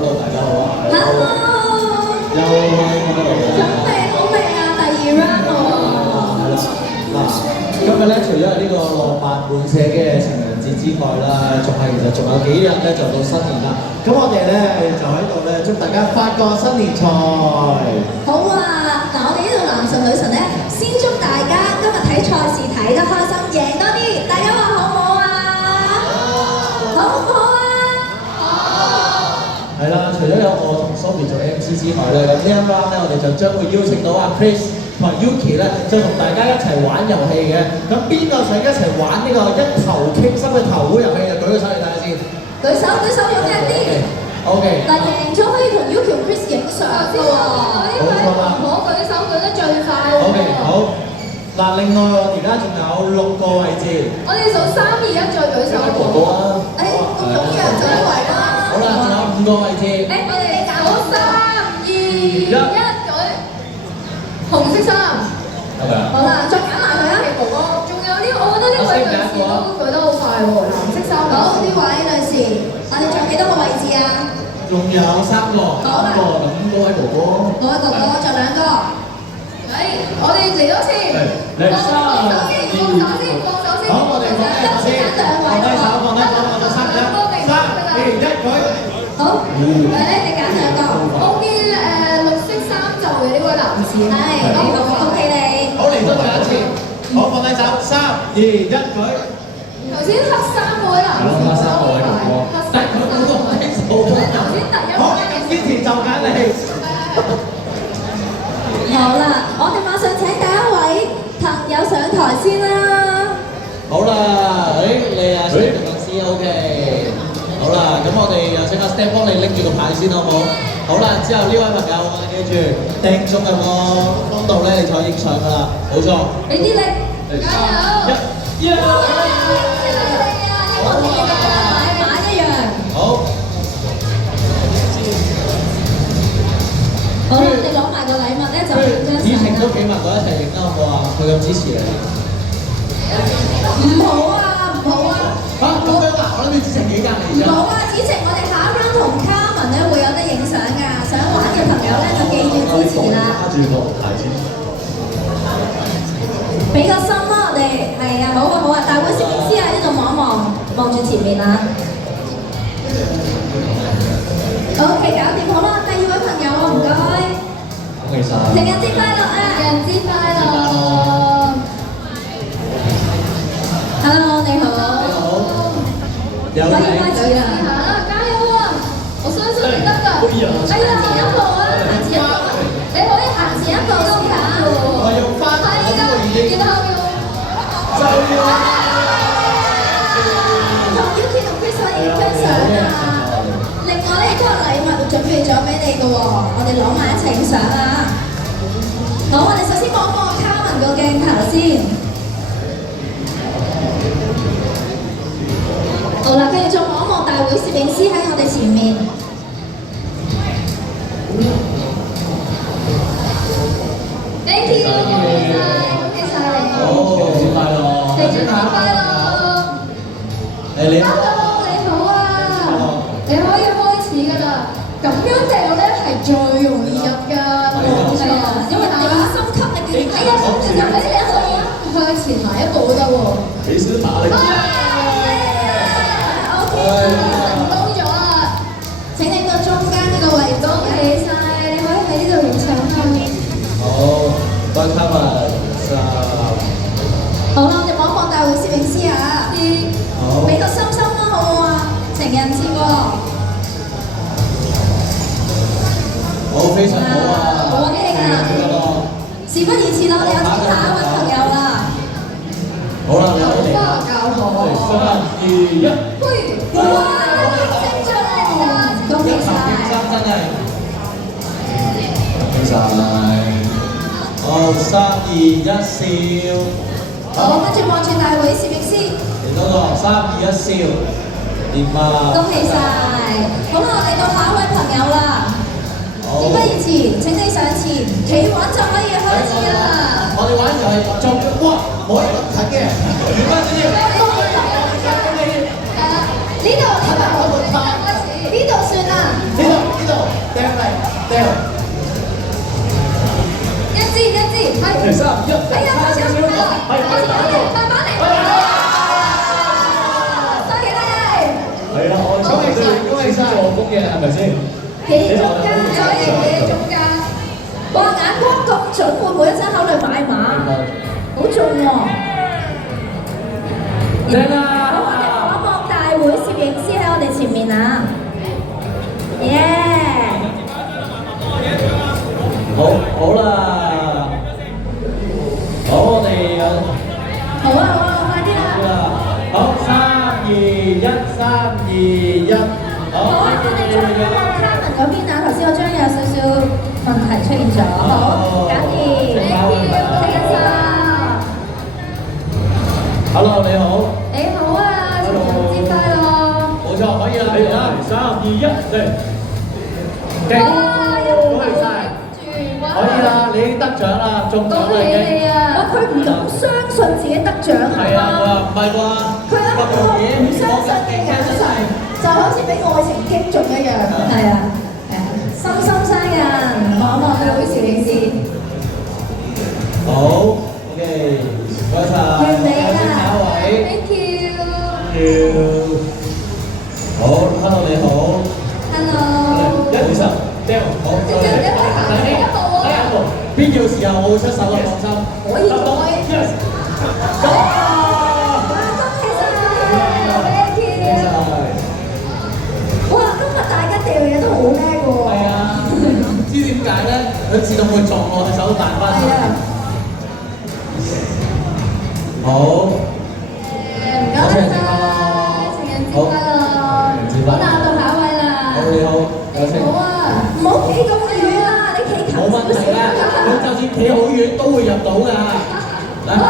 大家好啊 Hello，又係我哋準備好未啊？第二 round 喎。嗱，今日咧除咗係呢個浪漫滿瀉嘅情人節之外啦，其實仲有幾日咧就到新年啦。咁我哋咧就喺度咧祝大家發個新年財。好啊，嗱，我哋呢度男神女神咧，先祝大家今日睇賽事睇得開心，贏多啲。大家話好唔好啊？好唔好啊？係啦，除咗有我同 Sophie 做 MC 之外咧，咁呢一 round 咧，我哋就將會邀請到阿 Chris 同埋 Yuki 咧，就同大家一齊玩遊戲嘅。咁邊個想一齊玩呢個一頭傾心嘅頭壺遊戲？就舉個手嚟睇下先。舉手踴躍啲。OK。嗱，贏咗可以同 Yuki 同 Chris 影相㗎喎。冇錯啦。我舉手舉得最快喎。OK， 好。嗱，另外我而家仲有6個位置。我哋數3、2、1再舉手。哥哥啊。誒，咁踴躍就一圍啦。好啦，仲有5個位置。誒，我哋搞3、2、1舉。紅色衫。係咪啊？好啦，再揀埋佢啊，哥哥。仲有呢，我覺得呢位女士都舉得好快喎，藍色衫。好，呢位女士，我哋仲有幾多個位置啊？仲有3個。好啦。咁嗰位哥哥。嗰位哥哥，仲2個。我哋嚟多次。嚟3、2、1。好，我哋放低手先。放低手，放低手，我哋3、2、1舉。好。你揀2個。我見綠色衫袖嘅呢位男士。係，恭喜你。好，嚟多一次。好，放低手，3、2、1舉。頭先黑衫嗰位男士。黑衫嗰位哥哥。但係佢嗰個唔係手。頭先第一位。好，你咁堅持就揀你。好啦，我哋馬上請第一位朋友上台先啦。好啦，你啊 Step 同師 OK。好啦，咁我哋又請阿 Step 幫你拎住個牌先好唔好？好啦，之後呢位朋友啊，記住掟中入個窿度咧，你就可以影相噶啦，冇錯。俾啲力，加油！一，哇！謝謝你啊，一模一樣，買馬一樣。好。好啦，你攞埋個禮物咧就影張相啦。子晴都幾萬個一齊影啦，好唔好啊？佢咁支持你。唔好啊，唔好啊。嚇，咁樣啊？我諗住子晴幾間嚟啫。唔好啊，子晴，我哋下一 round 同卡文咧會有得影相㗎，想玩嘅朋友咧就記住支持啦。揸住個牌先。俾個心啦，我哋係啊，好啊好啊，大會攝影師啊，呢度望一望，望住前面啊。OK， 搞掂好啦，第2位朋友啊，唔該。恭喜晒。情人節快樂啊！情人節快樂。Hello， 你好。你好。有可以開始啦。加油啊！我相信你得㗎。哎呀，前一步啊，行前一步啊，你可以行前一步都得喎。我用翻。係㗎，然後要。就要。同 Yuki 同 Chris 可以影張相啊！另外咧，亦都有禮物準備咗俾你嘅喎，我哋攞埋一齊影相啊！好，我哋首先望望卡文個鏡頭先。好啦，跟住再望一望大會攝影師喺我哋前面。Thank you，恭喜晒，恭喜晒你。好，情人節快樂。情人節快樂。你好。Hello， 你好啊！你可以開始㗎啦。咁樣掉咧係最容易入㗎，係啊，因為地心吸力嘅原理。哎呀，你可以向前埋一步都得喎。你先打你。OK，成功咗啦！請你到中間呢個位置，恭喜晒！你可以喺呢度影相啦。好，幫卡文好啦，我哋望一望大會攝影師啊，好。俾個心心啦，好唔好啊？情人節喎。好，非常好啊！好啊，你啊！事不宜遲啦，我哋有請下一位朋友啦。好啦，你好。花教堂。3、2、1。喂！哇！影相嚟啦！恭喜晒！真係。恭喜晒！好，3、2、1笑。好，跟住望住大會攝影師。嚟多個3、2、1笑。掂啊！恭喜晒！好啦，我哋到下一位朋友啦。事不宜遲，請你上前，企穩就可以開始啦。我哋玩就係做，哇！冇人咁近嘅，轉翻先。呢度我哋開始，呢度算啦。呢度。哎呀，多謝多謝，多謝慢慢嚟，多謝你。係啦，我恭喜晒助攻嘅係咪先？企中間，所以企中間。哇，眼光咁準，會唔會一陣考慮買馬？好中喎！正啊！好，我哋望一望大會攝影師喺我哋前面啊！耶！好啦，好我哋好啊，快啲啦！好3、2、1，3、2、1，好。好啊，我哋再望望 Carmen 嗰邊啊，頭先我將有少少問題出現咗，好，搞掂，謝謝。Hello， 你好。你好啊，情人節快樂！冇錯，可以啦，嚟啦，3、2、1，嚟。勁，恭喜晒！可以啦，你已經得獎啦，中獎啦已經。哇，佢唔敢相信自己得獎係啊，我話唔係啩？佢有一個唔相信嘅眼神，就好似俾愛情擊中一樣。係啊，心心生人，望一望佢會攝影師。好 ，OK，唔該晒。完美啦下一位。 ，Thank you。好 ，Hello 你好。 Hello。1、2、3，好，你可以行第一步喎。必要時候我會出手嘅，放心。可以，可以。恭喜晒 ，Thank you。哇，今日大家掉嘢都好叻喎。係啊，唔知點解咧，佢自動會撞我隻手彈翻。係啊。好。唔該晒，情人節快樂！好，那我到下一位啦。好，你好，有請。好啊，唔好企咁遠啦，你企近冇問題啦，佢就算企好遠都會入到㗎。嚟。哇，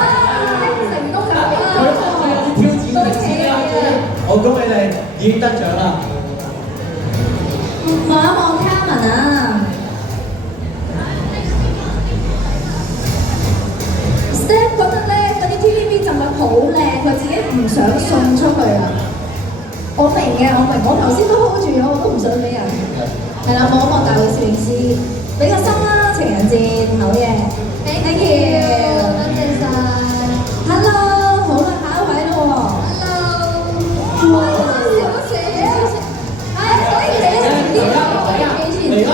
成功入佢啦！有啲挑戰歷史啦，好恭喜你，已經得獎啦。望一望 Carmen 啊！ Step 覺得咧嗰啲 TVB 贈品好靚，佢自己唔想送出去啊！我明嘅，我明，我頭先都 hold 住咗，我都唔想俾人。係啦，望一望大會攝影師，俾個心啦，情人節好嘢 ，thank you，多謝晒。Hello， 好啦，下一位咯喎。Hello， 哇，小姐，係可以企前啲喎，可以企前啲喎。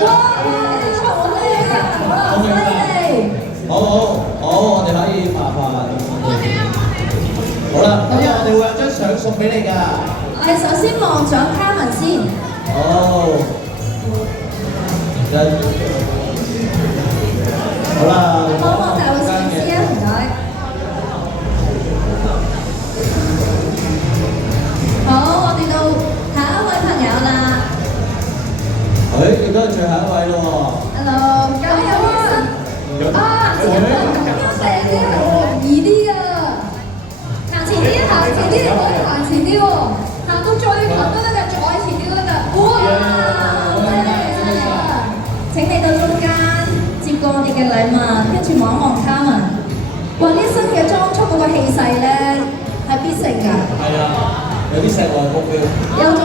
哇，好叻啊！好啦，犀利。好，我哋可以麻煩。好啦，咁我哋會有張相送俾你㗎。我哋首先望咗 Carmen 先。好。好啦。望一望大會攝影師啊，唔該。好，我哋到下一位朋友啦。亦都係最後一位咯喎。Hello， 加油啊！啊，咁樣寫啲係容易啲啊。行前啲，你可以行前啲喎，行到最近都得㗎，再前啲都得㗎。哇，好叻啊！請你到中間接過我哋嘅禮物，跟住望一望 Carmen。哇，呢身嘅裝束嗰個氣勢咧係必勝㗎。係啊，有啲石內目標。有種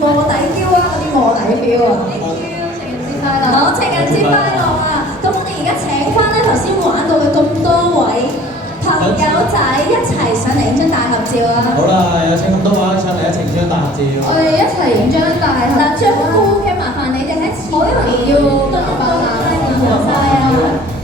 卧底標啊，嗰啲卧底標啊。情人節快樂！好，情人節快樂啊！咁我哋而家請翻咧頭先玩到嘅咁多位朋友仔一齊上嚟影張大合照啊！好啦，有請咁多位上嚟一齊影張大合照。我哋一齊影張大合照。嗱，著褲嘅麻煩你哋喺前面要幫我幫下，唔該晒啊！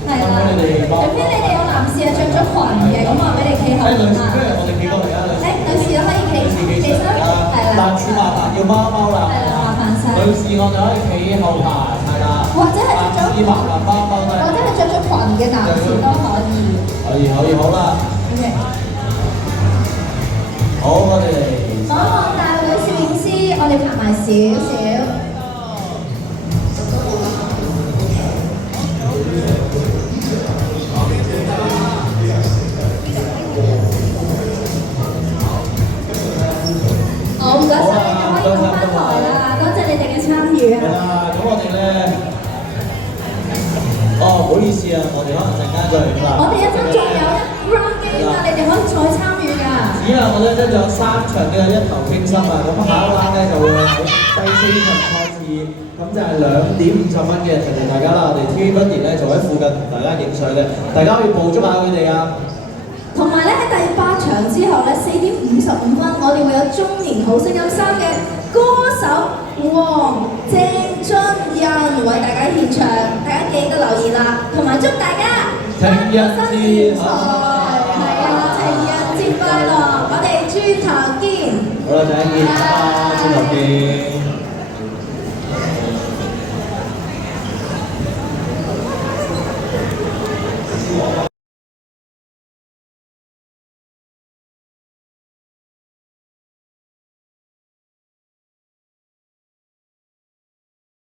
係啦，除非你哋有男士係着咗裙嘅，咁我俾你企後邊啊。女士，不如我哋企過嚟啊，女士可以企身，係啦。男士麻煩要貓貓啦。係啦，麻煩晒。女士我哋可以企後排，係啦。或者係着咗麻煩貓貓都係。或者係着咗裙嘅男士都可以。可以，好啦。好，我哋望一望大會攝影師，我哋拍埋少少。好，唔該晒，可以到翻台啦，多謝你哋嘅參與啊！係啦，咁我哋咧，唔好意思啊，我哋可能陣間再嚟啦。我哋一陣仲有一 round game 啊，你哋可以再參與㗎。只係我哋一陣仲有3場嘅一頭傾心啊，咁下一 round 咧就會喺第4場賽事咁就係2.50蚊嘅，提提大家啦，我哋 TVB 咧就喺附近同大家影相嘅，大家可以捕捉下佢哋啊。同埋咧喺第8場之後咧4.55分，我哋會有中年好聲音3嘅歌手黃鄭俊仁為大家獻唱，大家記得留意啦，同埋祝大家情人節係啊，情人節快樂！我哋轉頭見。好啦，陣間見，拜拜，轉頭見。